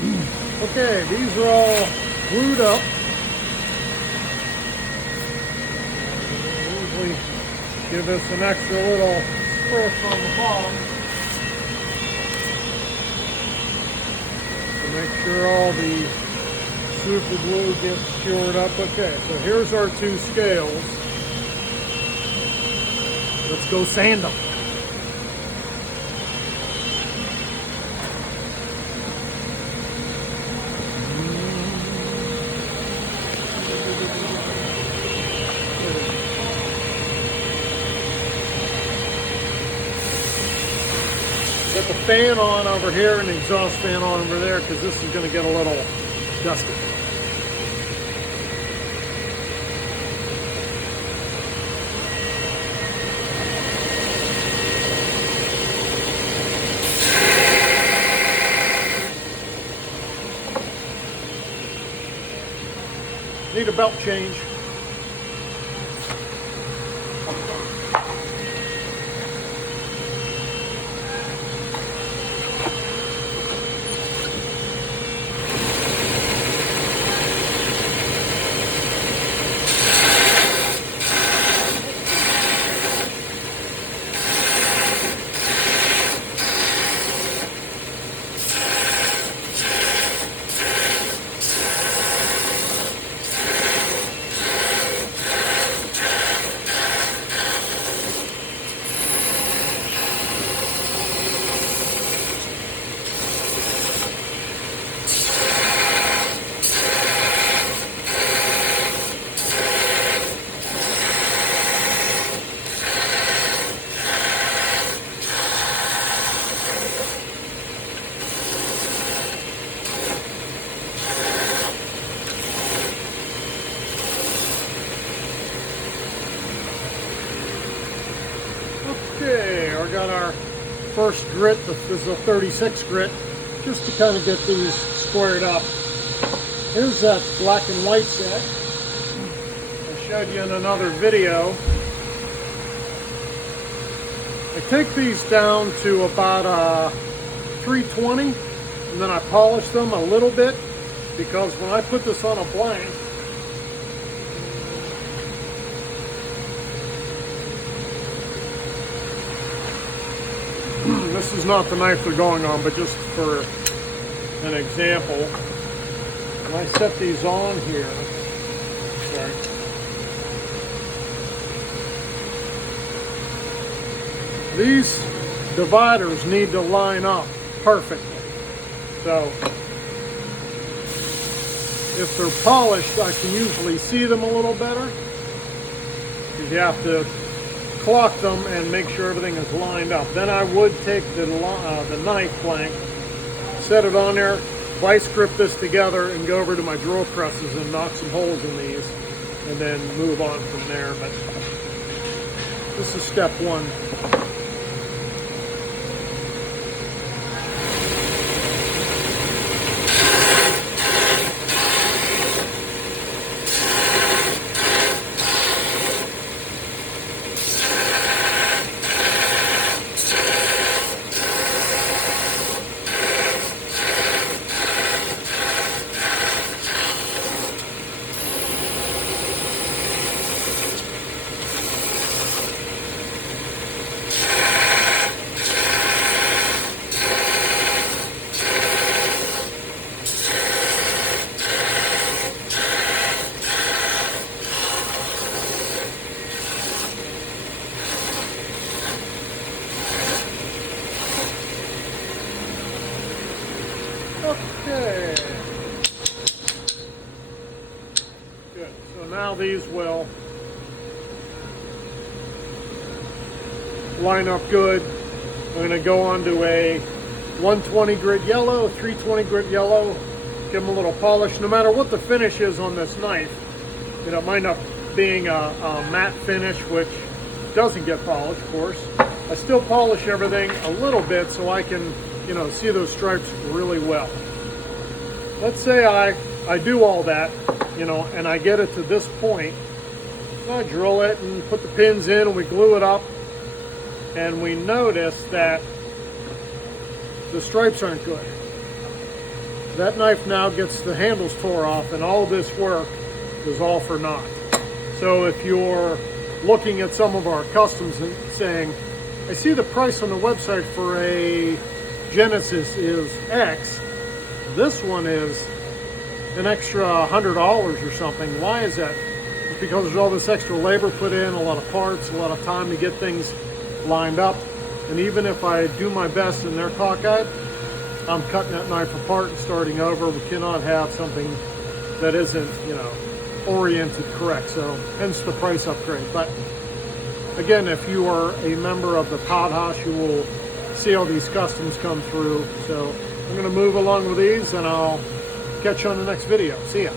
Okay, these are all glued up. Usually give this an extra little spritz on the bottom to make sure all the super glue gets secured up. Okay, so here's our two scales. Let's go sand them. Got the fan on over here and the exhaust fan on over there because this is going to get a little dusty. Need a belt change. Okay, I got our first grit. This is a 36 grit, just to kind of get these squared up. Here's that black and white set I showed you in another video. I take these down to about 320, and then I polish them a little bit, because when I put this on a blank, this is not the knife they're going on, but just for an example, when I set these on here, sorry, these dividers need to line up perfectly. So if they're polished, I can usually see them a little better, because you have to clock them and make sure everything is lined up. Then I would take the knife blank, set it on there, vice grip this together, and go over to my drill presses and knock some holes in these, and then move on from there. But this is step one. Okay. Good. So now these will line up good. I'm going to go on to a 120 grit yellow, 320 grit yellow, give them a little polish. No matter what the finish is on this knife, you know, it might end up being a matte finish, which doesn't get polished, of course. I still polish everything a little bit so I can, you know, see those stripes really well. Let's say I do all that, you know, and I get it to this point. I drill it and put the pins in and we glue it up, and we notice that the stripes aren't good. that knife now gets the handles tore off, and all this work is all for naught. So if you're looking at some of our customs and saying, I see the price on the website for a Genesis is X, this one is an extra $100 or something. Why is that? It's because there's all this extra labor put in, a lot of parts, a lot of time to get things lined up. And even if I do my best in their cockeyed, I'm cutting that knife apart and starting over. We cannot have something that isn't, you know, oriented correct. So hence the price upgrade. But again, if you are a member of the Podhosh, you will see all these customs come through. So I'm going to move along with these, and I'll catch you on the next video. See ya.